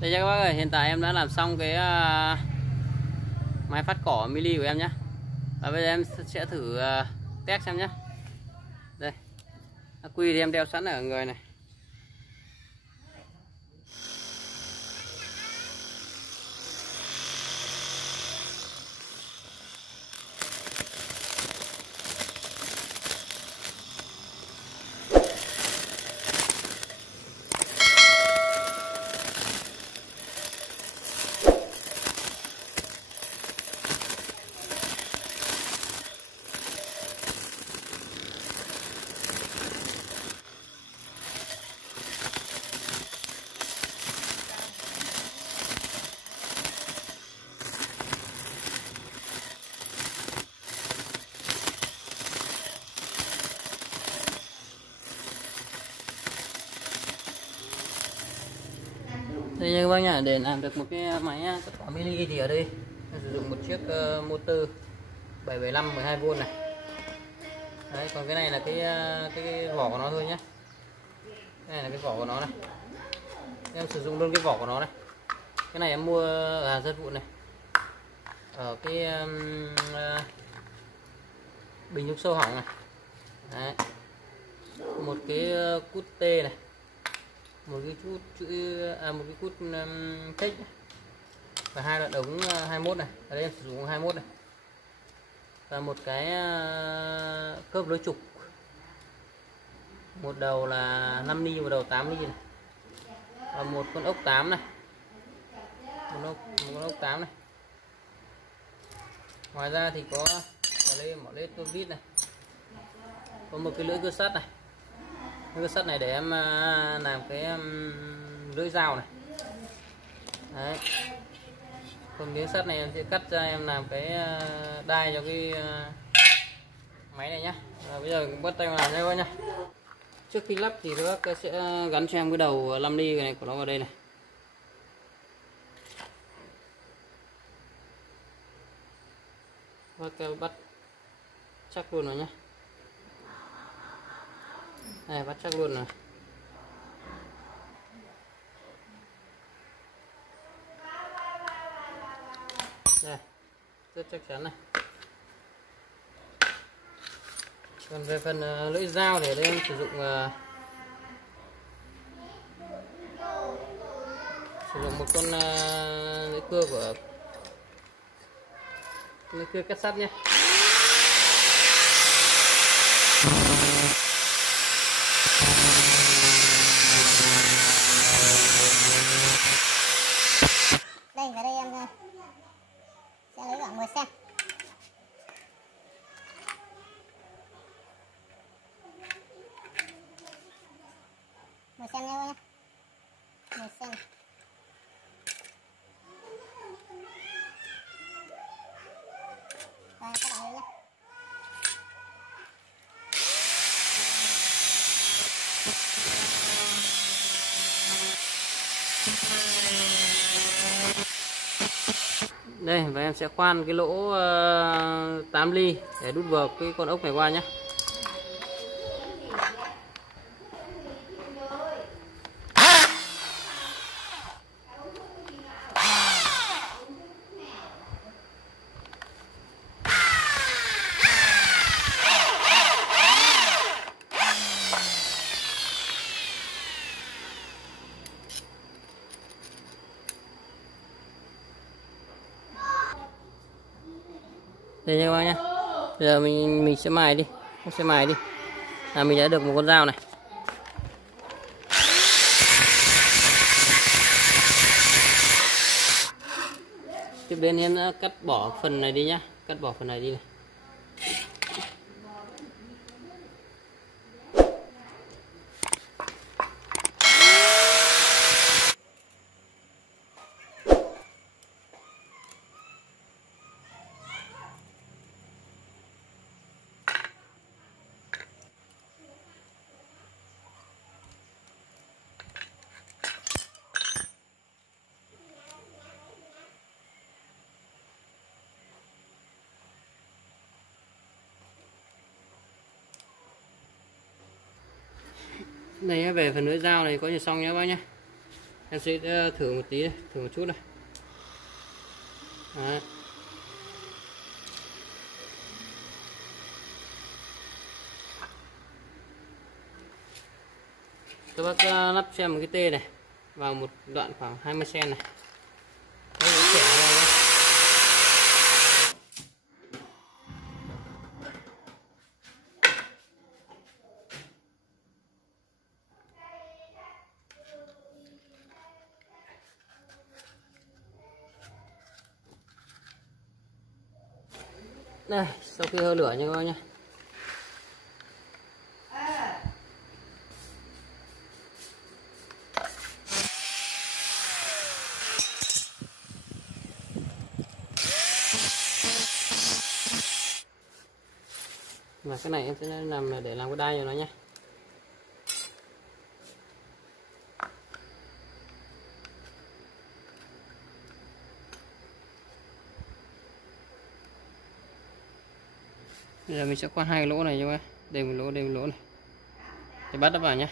Đây nha các bác ơi, hiện tại em đã làm xong cái máy phát cỏ mini của em nhé. Và bây giờ em sẽ thử test xem nhé. Đây, quy thì em đeo sẵn ở người này. Đây nha các bác nhá, để làm được một cái máy cắt cỏ mini thì ở đây em sử dụng một chiếc motor 775 12V này. Đấy, còn cái này là cái vỏ của nó thôi nhé. Cái này là cái vỏ của nó này. Em sử dụng luôn cái vỏ của nó này. Cái này em mua ở hàng dân vụ này. Ở cái bình nhúng sâu hỏng này. Đấy. Một cái cút T này. Một cái cút thích và hai đoạn ống 21 này. Ở đây em sử dụng 21 này. Và một cái cớp lối trục. Một đầu là 5 ly, một đầu 8 ly này. Và một con ốc 8 này. Một con ốc 8 này. Ngoài ra thì có mỏ lết tô vít này. Có một cái lưỡi cưa sắt này. Cái sắt này để em làm cái lưỡi dao này. Đấy. Còn cái sắt này em sẽ cắt ra em làm cái đai cho cái máy này nhá. Bây giờ bắt tay làm đây nhá. Trước khi lắp thì các bác sẽ gắn cho em cái đầu 5 ly này của nó vào đây này. Bác bắt chắc luôn rồi nhá. Đây, bắt chắc luôn rồi. Đây, rất chắc chắn này. Còn về phần lưỡi dao thì ở đây em sử dụng một con lưỡi cưa của lưỡi cưa cắt sắt nhé. Đây, ở đây em sẽ lấy khoảng 10 cm. 10 cm nha. 10 cm. Và các bạn nhé. Đây, và em sẽ khoan cái lỗ 8 ly để đút vào cái con ốc này qua nhé. Đây nha các bác nhá. Bây giờ mình sẽ mài đi, mình đã được một con dao này. Tiếp đến em đã cắt bỏ phần này đi nhá, này. Đây về phần lưỡi dao này có như xong nhé các bác nhé. Em sẽ thử một tí này, thử một chút này. Đấy. Các bác lắp cho em một cái tê này vào một đoạn khoảng 20 cm này. Đấy, xẻ ra nhé. Đây, sau khi hơi lửa nha các bác nhé. Và cái này em sẽ làm để làm cái đai cho nó nhé. Bây giờ mình sẽ khoan 2 cái lỗ này cho các. Đây một lỗ, đây một lỗ này. Để bắt nó vào nhé.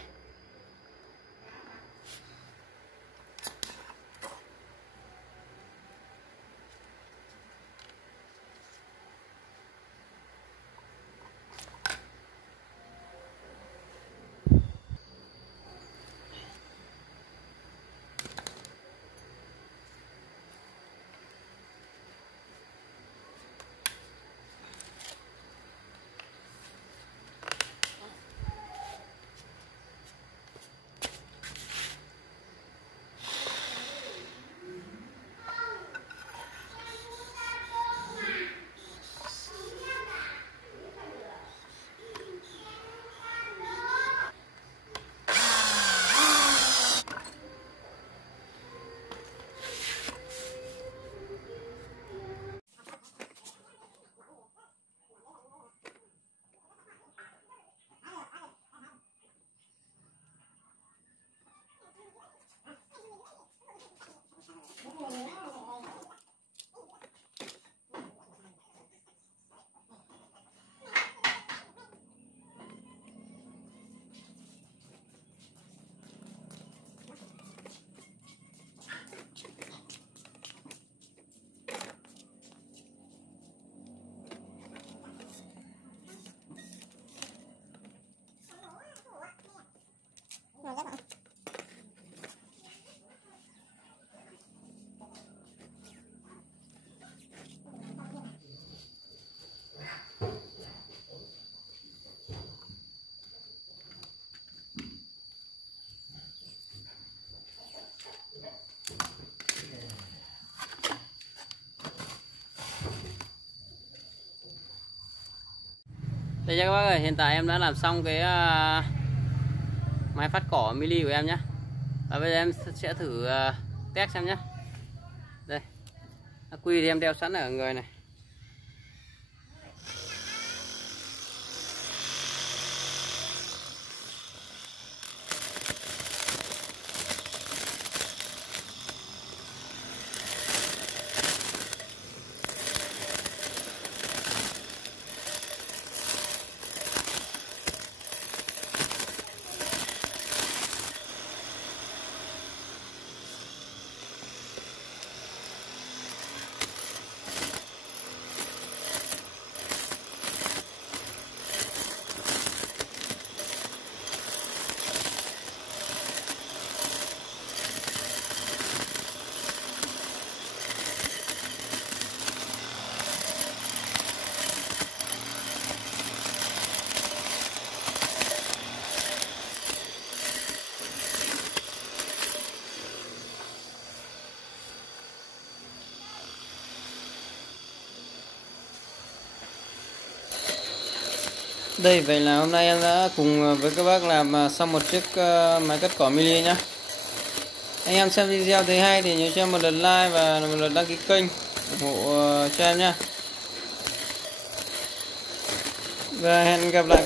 Đây nha các bác ơi, hiện tại em đã làm xong cái máy phát cỏ mini của em nhé. Và bây giờ em sẽ thử test xem nhé. Đây, quy thì em đeo sẵn ở người này. Đây, vậy là hôm nay em đã cùng với các bác làm xong một chiếc máy cắt cỏ mini nhá. Anh em xem video thấy hay thì nhớ cho em một lượt like và một lượt đăng ký kênh ủng hộ cho em nhá. Và hẹn gặp lại.